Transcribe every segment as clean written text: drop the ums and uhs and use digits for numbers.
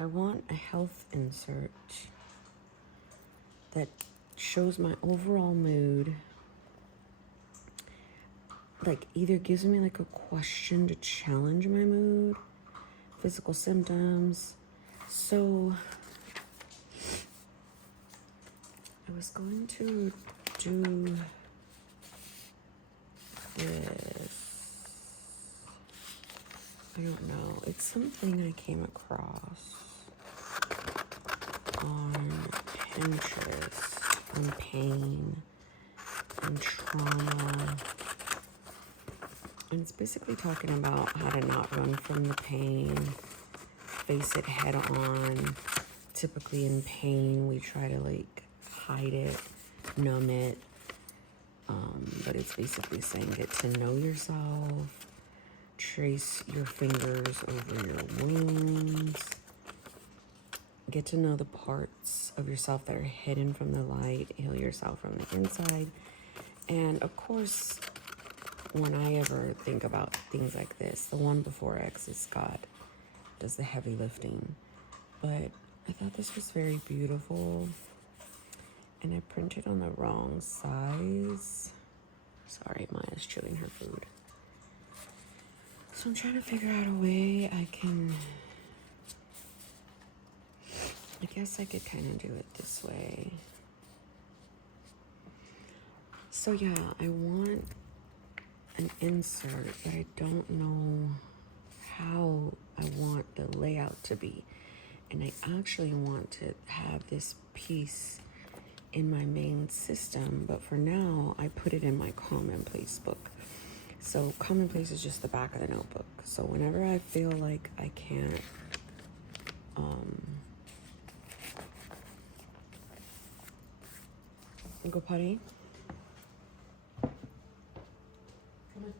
I want a health insert that shows my overall mood, like either gives me like a question to challenge my mood, physical symptoms. So I was going to do this. I don't know. It's something I came across on Pinterest on pain and trauma. And it's basically talking about how to not run from the pain, face it head on. Typically in pain, we try to like hide it, numb it. But it's basically saying get to know yourself, trace your fingers over your wounds, get to know the parts of yourself that are hidden from the light, heal yourself from the inside. And of course, when I ever think about things like this, the one before X is Scott, does the heavy lifting. But I thought this was very beautiful. And I printed on the wrong size. Sorry, Maya's chewing her food. So I'm trying to figure out a way I guess I could kind of do it this way. So yeah, I want an insert, but I don't know how I want the layout to be. And I actually want to have this piece in my main system, but for now I put it in my commonplace book. So commonplace is just the back of the notebook. So whenever I feel like I can't go potty. Come on.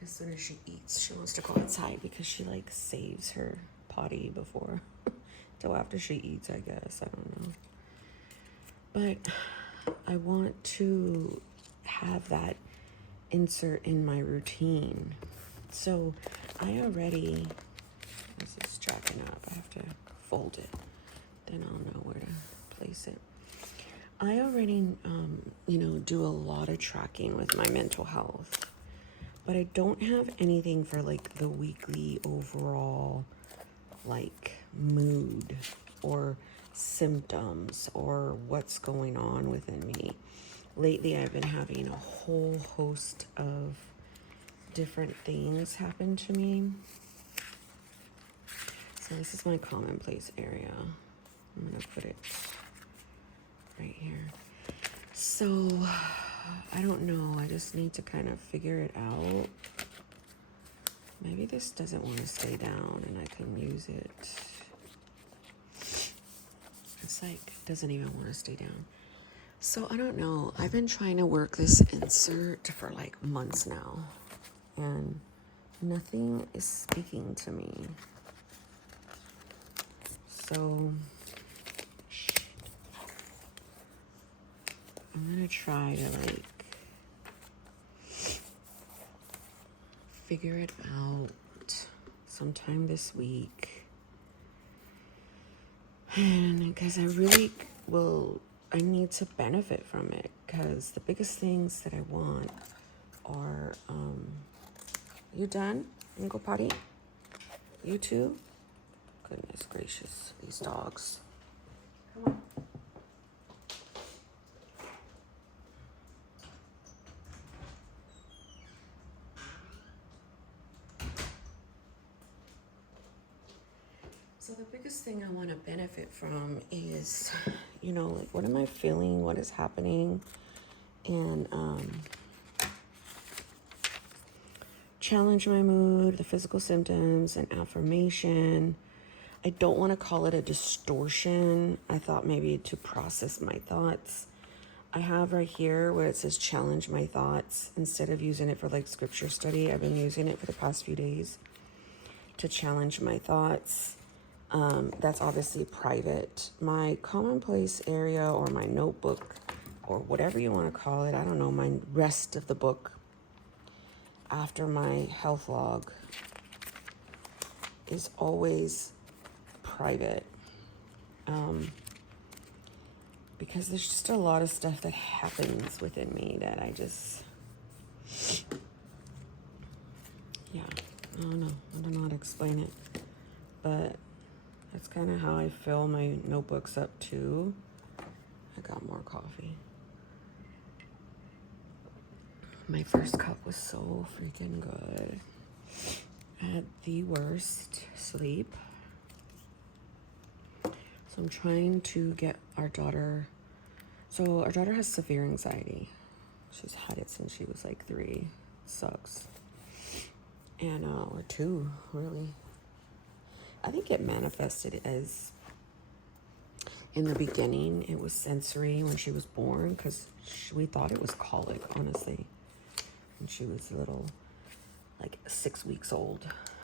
As soon as she eats, she wants to go outside because she like saves her potty before till after she eats, I guess. I don't know. But I want to have that insert in my routine. this is jacking up. I have to fold it. Then I'll know where to place it. I already, do a lot of tracking with my mental health. But I don't have anything for like the weekly overall like mood or symptoms or what's going on within me. Lately, I've been having a whole host of different things happen to me. So this is my commonplace area. I'm gonna put it right here. So I don't know. I just need to kind of figure it out. Maybe this doesn't want to stay down and I can use it. It's like, it doesn't even want to stay down. So I don't know. I've been trying to work this insert for like months now. And nothing is speaking to me. So I'm going to try to like figure it out sometime this week. And because I need to benefit from it, because the biggest things that I want are, you done? You go potty? You too? Goodness gracious, these dogs. Come on. So the biggest thing I want to benefit from is, like what am I feeling? What is happening? And challenge my mood, the physical symptoms, and affirmation. I don't want to call it a distortion. I thought maybe to process my thoughts. I have right here where it says challenge my thoughts. Instead of using it for like scripture study, I've been using it for the past few days to challenge my thoughts. That's obviously private. My commonplace area or my notebook or whatever you want to call it. I don't know. My rest of the book after my health log is always private. Because there's just a lot of stuff that happens within me that I just, yeah, I don't know how to explain it, but that's kind of how I fill my notebooks up too. I got more coffee. My first cup was so freaking good. I had the worst sleep. So I'm trying to get our daughter, so our daughter has severe anxiety. She's had it since she was like 3. Sucks. And, or 2, really. I think it manifested as, in the beginning, it was sensory when she was born, because we thought it was colic, honestly. And she was little, like 6 weeks old.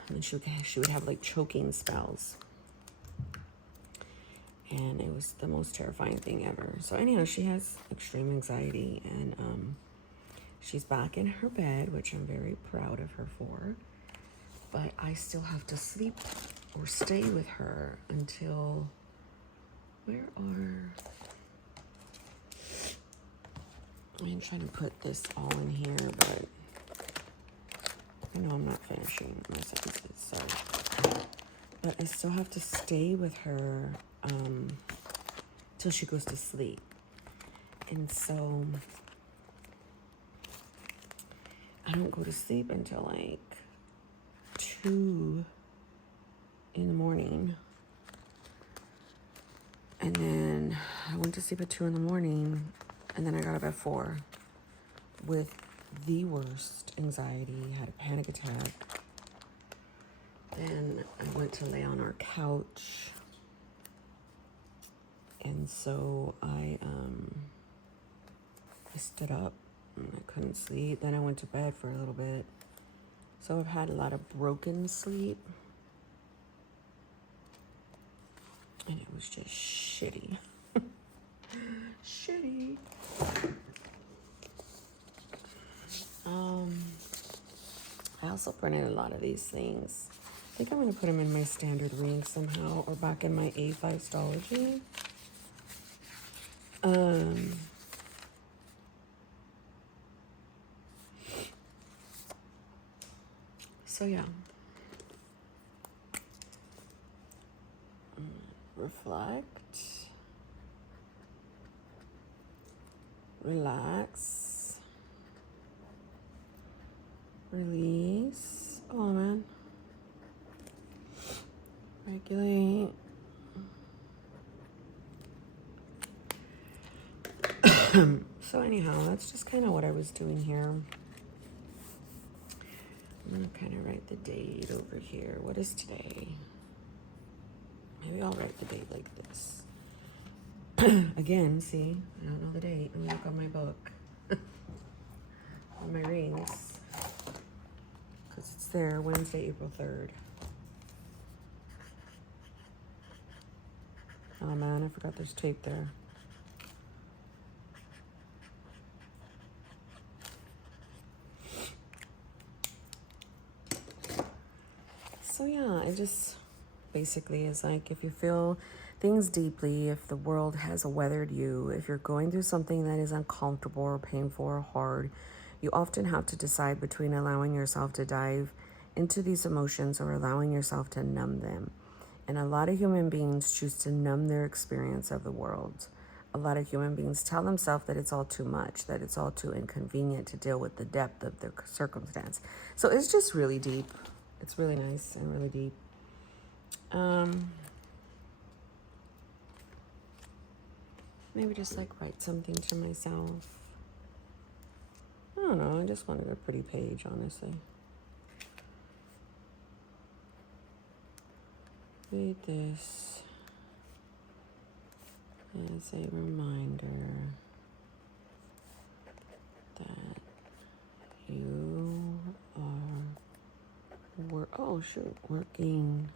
And then she would have like choking spells. And it was the most terrifying thing ever. So anyhow, she has extreme anxiety, and she's back in her bed, which I'm very proud of her for. But I still have to sleep or stay with her until, I'm trying to put this all in here, but I know I'm not finishing my sentences, sorry. But I still have to stay with her till she goes to sleep. And so I don't go to sleep until like 2 in the morning. And then I went to sleep at 2 in the morning, and then I got up at 4 with the worst anxiety, had a panic attack. Then I went to lay on our couch. And so I stood up and I couldn't sleep. Then I went to bed for a little bit. So I've had a lot of broken sleep. And it was just shitty. Shitty. I also printed a lot of these things. I think I'm going to put them in my standard reading somehow, or back in my A5 Stology. So yeah. Reflect. Relax. Release. Oh man. Regulate. So anyhow, that's just kind of what I was doing here. I'm going to kind of write the date over here. What is today? Maybe I'll write the date like this. Again, see, I don't know the date. Let me look on my book. On my rings. Because it's there, Wednesday, April 3rd. Oh man, I forgot there's tape there. So yeah, it just basically is like, if you feel things deeply, if the world has weathered you, if you're going through something that is uncomfortable or painful or hard, you often have to decide between allowing yourself to dive into these emotions or allowing yourself to numb them. And a lot of human beings choose to numb their experience of the world. A lot of human beings tell themselves that it's all too much, that it's all too inconvenient to deal with the depth of their circumstance. So it's just really deep. It's really nice and really deep. Maybe just like write something to myself. I don't know, I just wanted a pretty page, honestly. Read this as a reminder that you are working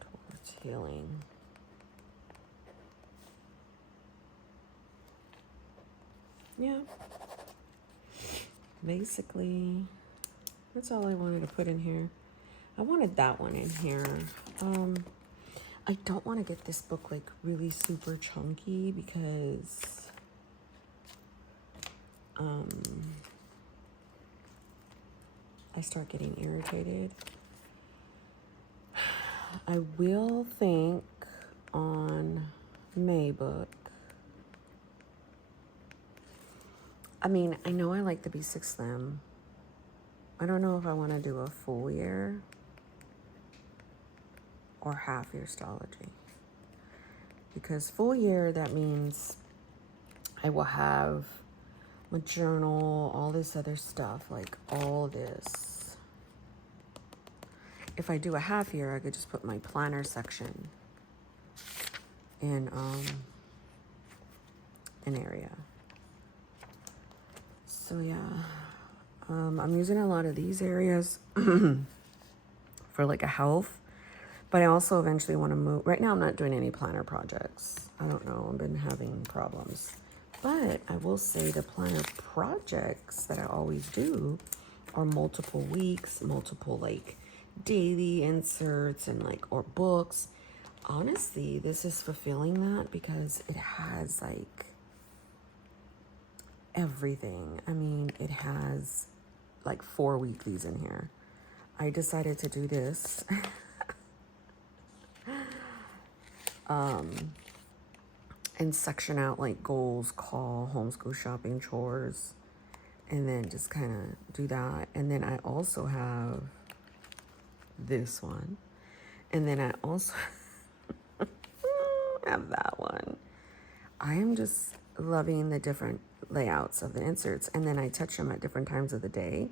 towards healing. yeah, basically, that's all I wanted to put in here. I wanted that one in here. I don't want to get this book like really super chunky because I start getting irritated. I will think on May book. I mean, I know I like the B6 Slim. I don't know if I want to do a full year or half year astrology. Because full year, that means I will have my journal, all this other stuff, like all this. If I do a half year, I could just put my planner section in an area. So yeah, I'm using a lot of these areas for like a health, but I also eventually want to move. Right now I'm not doing any planner projects. I don't know, I've been having problems. But I will say the planner projects that I always do are multiple weeks, multiple like daily inserts and like, or books. Honestly, this is fulfilling that because it has like everything. I mean, it has like 4 weeklies in here. I decided to do this. And section out like goals, call, homeschool, shopping, chores, and then just kind of do that. And then I also have this one. And then I also have that one. I am just loving the different layouts of the inserts. And then I touch them at different times of the day.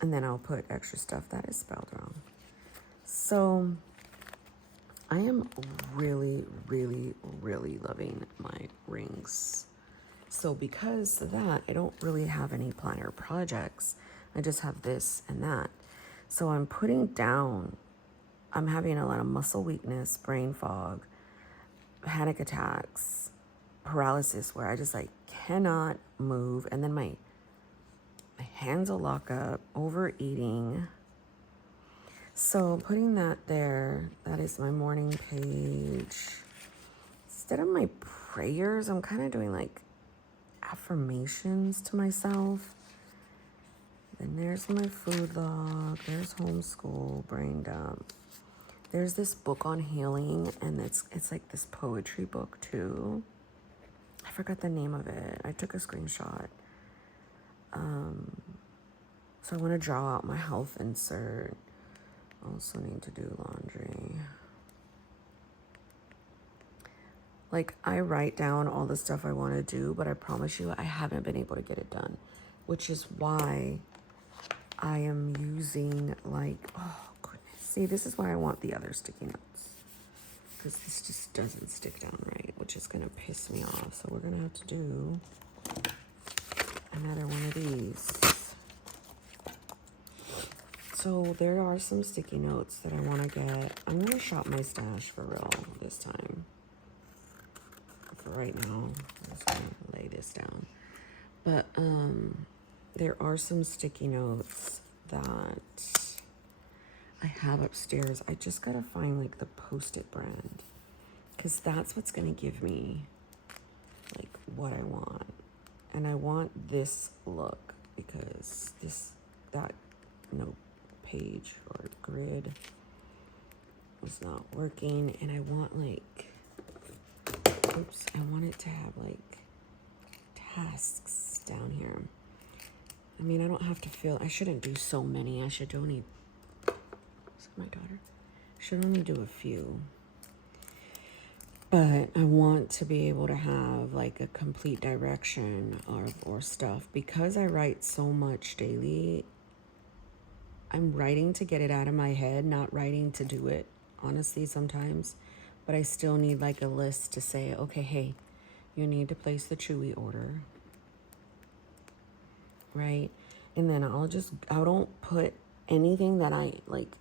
And then I'll put extra stuff that is spelled wrong. So I am really, really, really loving my rings. So because of that, I don't really have any planner projects. I just have this and that. So I'm putting down, I'm having a lot of muscle weakness, brain fog, panic attacks, paralysis, where I just like cannot move. And then my hands will lock up, overeating. So putting that there, that is my morning page. Instead of my prayers, I'm kind of doing like affirmations to myself. Then there's my food log, there's homeschool, brain dump. There's this book on healing, and it's like this poetry book too. I forgot the name of it. I took a screenshot. So I want to draw out my health insert. Also need to do laundry. Like, I write down all the stuff I want to do, but I promise you I haven't been able to get it done, which is why I am using like, oh goodness. See, this is why I want the other sticky notes, because this just doesn't stick down right, which is going to piss me off. So we're going to have to do another one of these. So there are some sticky notes that I want to get. I'm going to shop my stash for real this time. For right now, I'm just going to lay this down. But there are some sticky notes that I have upstairs. I just got to find like the Post-it brand, because that's what's going to give me like what I want. And I want this look, because that note page or grid was not working, and I want like, oops, I want it to have like tasks down here. I mean, I don't have to feel, I shouldn't do so many. I should only, is that my daughter? I should only do a few. But I want to be able to have like a complete direction or stuff, because I write so much daily. I'm writing to get it out of my head, not writing to do it, honestly, sometimes. But I still need like a list to say, okay, hey, you need to place the Chewy order, right? And then I don't put anything that I like.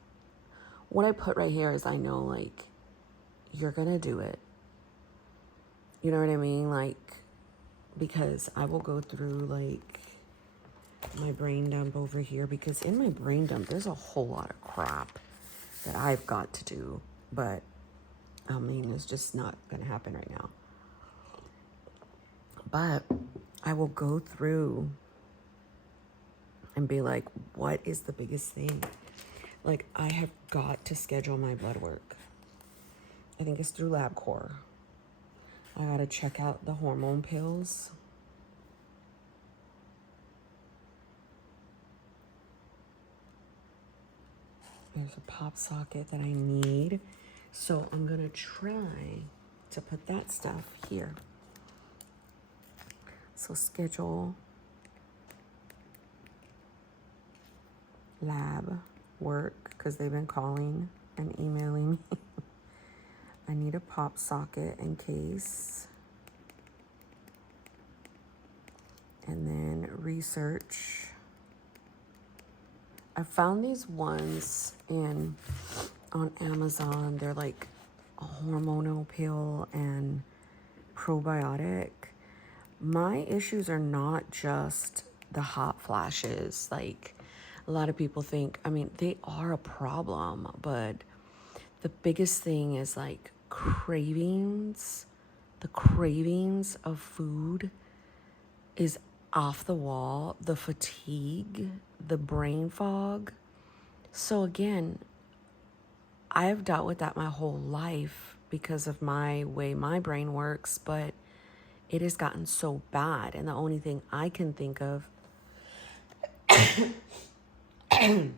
What I put right here is, I know like you're gonna do it. You know what I mean? Like, because I will go through like my brain dump over here, because in my brain dump there's a whole lot of crap that I've got to do, but I mean, it's just not gonna happen right now. But I will go through and be like, what is the biggest thing? Like, I have got to schedule my blood work. I think it's through LabCorp. I gotta check out the hormone pills. There's a pop socket that I need. So I'm gonna try to put that stuff here. So schedule lab work, because they've been calling and emailing me. I need a pop socket in case. And then research. I found these ones on Amazon. They're like a hormonal pill and probiotic. My issues are not just the hot flashes. Like, a lot of people think, I mean, they are a problem, but the biggest thing is like cravings. The cravings of food is off the wall. The fatigue, the brain fog. So again, I have dealt with that my whole life because of my way my brain works, but it has gotten so bad, and the only thing I can think of thank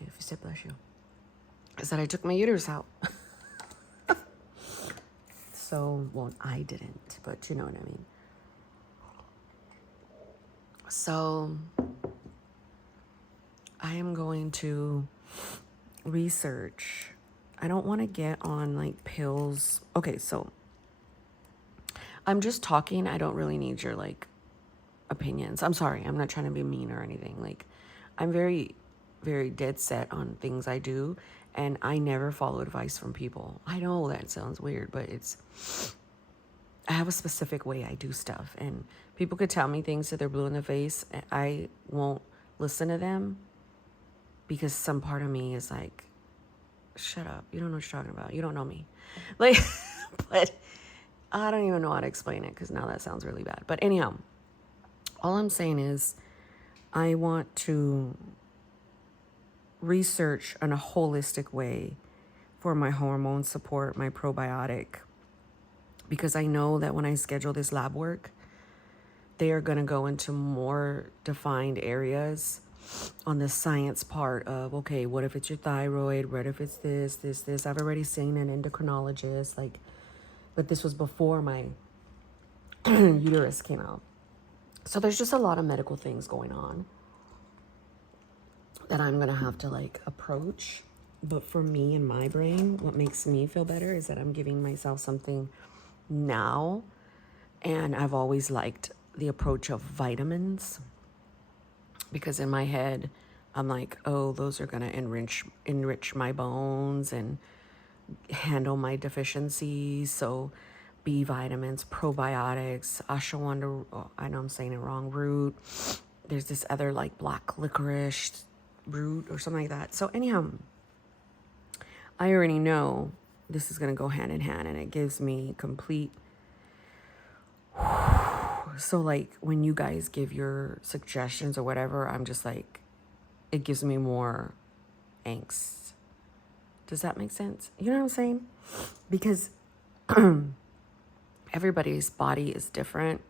you, if you said bless you, is that I took my uterus out. So, well, I didn't, but you know what I mean. So, I am going to research. I don't want to get on like pills. Okay, so I'm just talking. I don't really need your like opinions. I'm sorry. I'm not trying to be mean or anything. Like, I'm very, very dead set on things I do, and I never follow advice from people. I know that sounds weird, but I have a specific way I do stuff, and people could tell me things that they're blue in the face, and I won't listen to them because some part of me is like, shut up. You don't know what you're talking about. You don't know me. Like, but I don't even know how to explain it because now that sounds really bad. But anyhow, all I'm saying is I want to research in a holistic way for my hormone support, my probiotic, because I know that when I schedule this lab work, they are going to go into more defined areas on the science part of, okay, what if it's your thyroid? What if it's this? I've already seen an endocrinologist, like, but this was before my uterus came out. So there's just a lot of medical things going on that I'm going to have to like approach. But for me and my brain, what makes me feel better is that I'm giving myself something now. And I've always liked the approach of vitamins, because in my head, I'm like, oh, those are going to enrich my bones and handle my deficiencies. So B vitamins, probiotics, ashwagandha, I know I'm saying it wrong, root. There's this other like black licorice root or something like that. So anyhow, I already know this is going to go hand in hand, and it gives me complete. So like when you guys give your suggestions or whatever, I'm just like, it gives me more angst. Does that make sense? You know what I'm saying? Because everybody's body is different.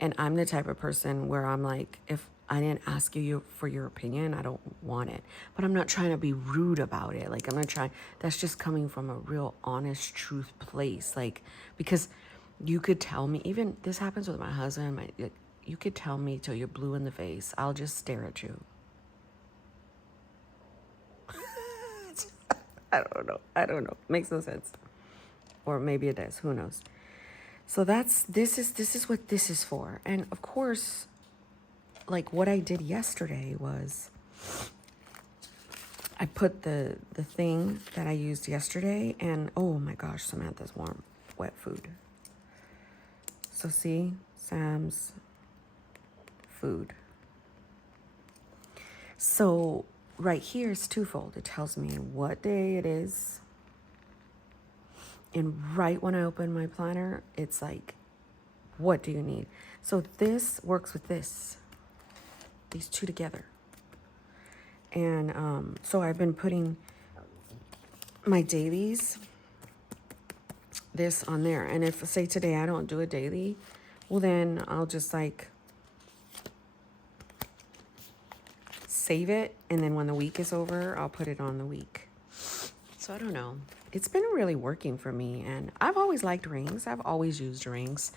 And I'm the type of person where I'm like, if I didn't ask you for your opinion, I don't want it. But I'm not trying to be rude about it. Like, I'm not trying. That's just coming from a real honest truth place. Like, because you could tell me, even this happens with my husband, you could tell me till you're blue in the face. I'll just stare at you. I don't know. Makes no sense. Or maybe it does. Who knows? So this is what this is for. And of course, like what I did yesterday was I put the thing that I used yesterday, and oh my gosh, Samantha's warm, wet food. So see, Sam's food. So right here is twofold. It tells me what day it is. And right when I open my planner, it's like, what do you need? So this works with this, these two together. And so I've been putting my dailies, this on there. And if, say, today I don't do a daily, well, then I'll just like save it. And then when the week is over, I'll put it on the week. So I don't know. It's been really working for me. And I've always liked rings. I've always used rings.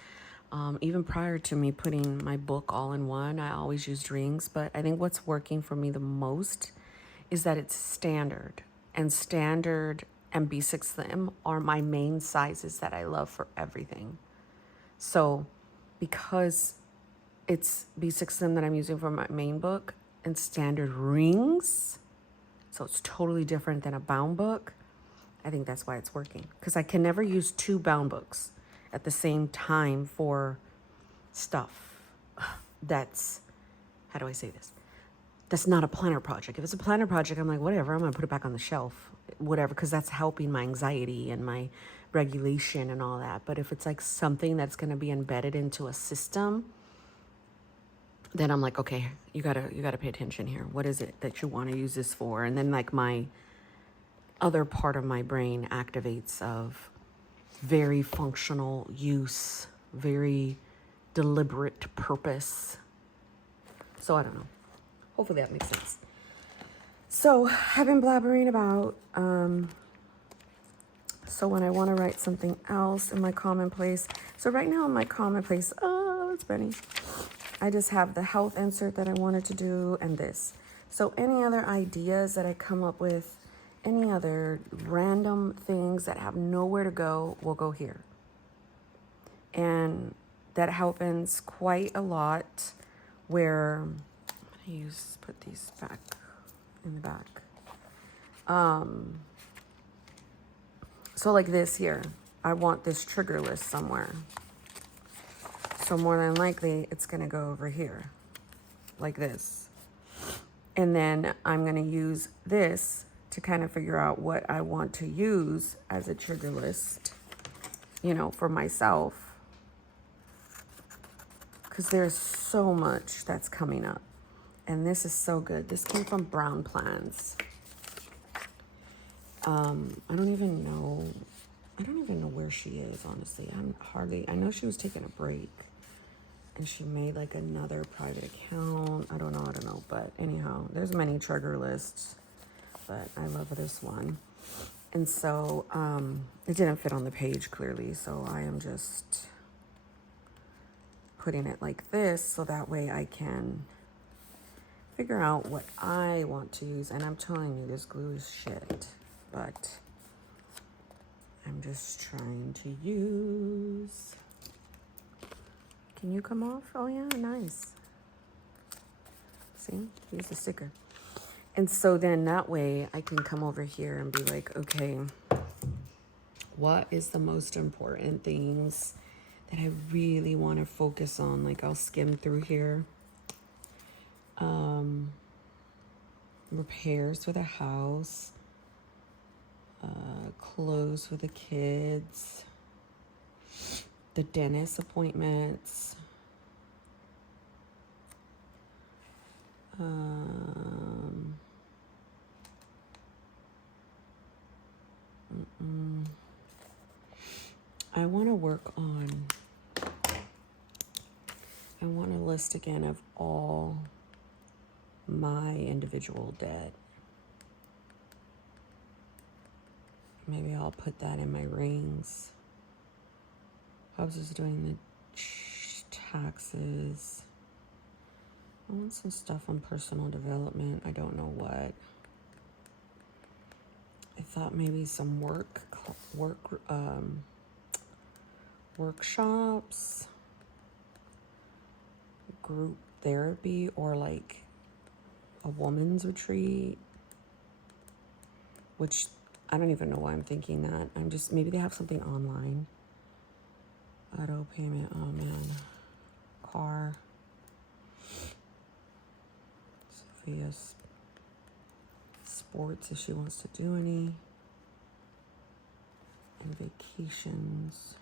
Even prior to me putting my book all in one, I always used rings. But I think what's working for me the most is that it's standard. And standard and B6 Slim are my main sizes that I love for everything. So because it's B6 Slim that I'm using for my main book and standard rings, so it's totally different than a bound book, I think that's why it's working. Because I can never use two bound books at the same time for stuff that's, how do I say this? That's not a planner project. If it's a planner project, I'm like, whatever, I'm going to put it back on the shelf, whatever, because that's helping my anxiety and my regulation and all that. But if it's like something that's going to be embedded into a system, then I'm like, okay, you gotta pay attention here. What is it that you want to use this for? And then like my other part of my brain activates of very functional use, very deliberate purpose. So I don't know. Hopefully that makes sense. So I've been blabbering about, so when I want to write something else in my commonplace. So right now in my commonplace, oh, it's Benny. I just have the health insert that I wanted to do and this. So any other ideas that I come up with, any other random things that have nowhere to go will go here. And that happens quite a lot where I'm gonna put these back in the back. So like this here, I want this trigger list somewhere. So more than likely it's gonna go over here like this. And then I'm gonna use this to kind of figure out what I want to use as a trigger list, you know, for myself. Because there's so much that's coming up. And this is so good. This came from Brown Plans. I don't even know where she is, honestly. I know she was taking a break. And she made like another private account. I don't know. But anyhow, there's many trigger lists. But I love this one. And so it didn't fit on the page clearly. So I am just putting it like this. So that way I can figure out what I want to use. And I'm telling you, this glue is shit. But I'm just trying to use... Can you come off? Oh yeah, nice. See, here's the sticker. And so then that way I can come over here and be like, okay, what is the most important things that I really want to focus on? Like I'll skim through here. Repairs for the house, clothes for the kids, the dentist appointments, I want to work on, I want a list again of all my individual debt. Maybe I'll put that in my rings. I was just doing the taxes. I want some stuff on personal development. I don't know what. I thought maybe some workshops, group therapy, or like a woman's retreat. which I don't even know why I'm thinking that. I'm just, maybe they have something online. Auto payment, oh man. Car. Sophia's sports if she wants to do any. And vacations.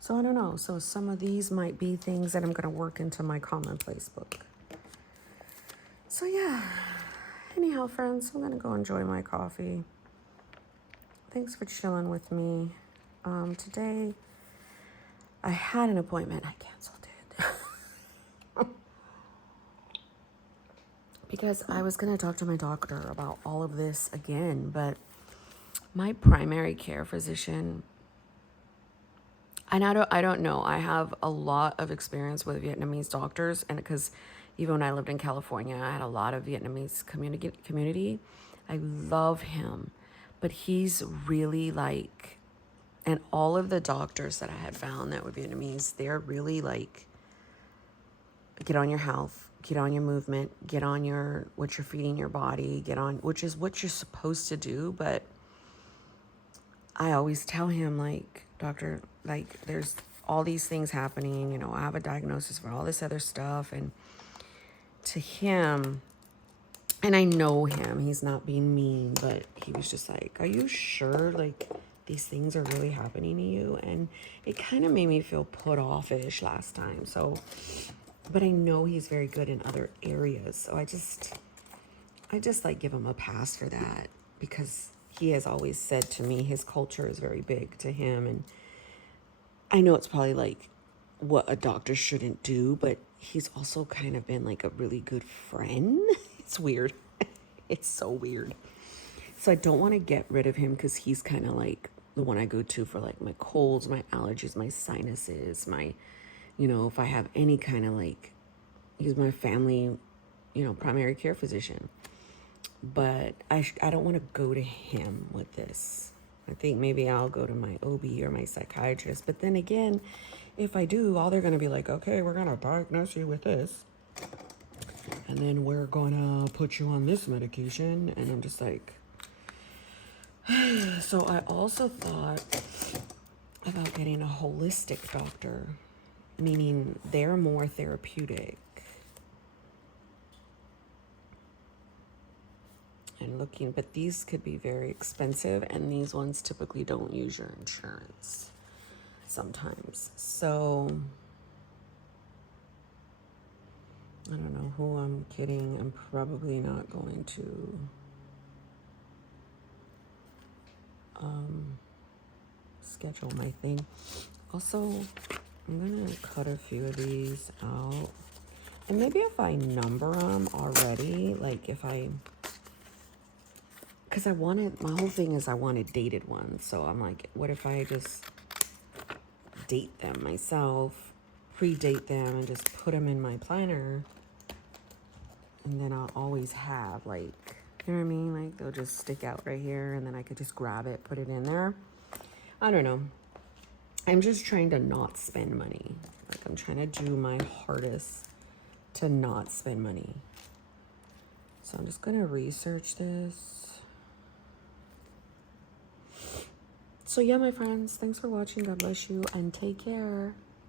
So I don't know. So some of these might be things that I'm going to work into my commonplace book. So yeah. Anyhow, friends, I'm going to go enjoy my coffee. Thanks for chilling with me. Today, I had an appointment. I canceled it. Because I was going to talk to my doctor about all of this again. But my primary care physician, and I don't know. I have a lot of experience with Vietnamese doctors, and because even when I lived in California, I had a lot of Vietnamese community. I love him, but he's really like, and all of the doctors that I had found that were Vietnamese, they're really like, get on your health, get on your movement, get on your, what you're feeding your body, get on, which is what you're supposed to do. But I always tell him, like, doctor, like, there's all these things happening, you know, I have a diagnosis for all this other stuff. And to him, and I know him, he's not being mean, but he was just like, are you sure, like, these things are really happening to you? And it kind of made me feel put off-ish last time. So, but I know he's very good in other areas. So I just like give him a pass for that, because he has always said to me his culture is very big to him. And I know it's probably like what a doctor shouldn't do, but he's also kind of been like a really good friend. It's weird. It's so weird. So I don't want to get rid of him, because he's kind of like the one I go to for like my colds, my allergies, my sinuses, my, you know, if I have any kind of like, he's my family, you know, primary care physician. But I don't want to go to him with this. I think maybe I'll go to my OB or my psychiatrist. But then again, if I do, all they're going to be like, okay, we're going to diagnose you with this, and then we're going to put you on this medication. And I'm just like, so I also thought about getting a holistic doctor, meaning they're more therapeutic. And looking, but these could be very expensive, and these ones typically don't use your insurance sometimes. So I don't know who I'm kidding. I'm probably not going to schedule my thing. Also, I'm gonna cut a few of these out, and maybe if I number them already, like if I, because I wanted, my whole thing is I wanted dated ones. So I'm like, what if I just date them myself, pre-date them, and just put them in my planner, and then I'll always have, like, you know what I mean? Like, they'll just stick out right here, and then I could just grab it, put it in there. I don't know. I'm just trying to not spend money. Like, I'm trying to do my hardest to not spend money. So I'm just going to research this. So yeah, my friends, thanks for watching. God bless you, and take care.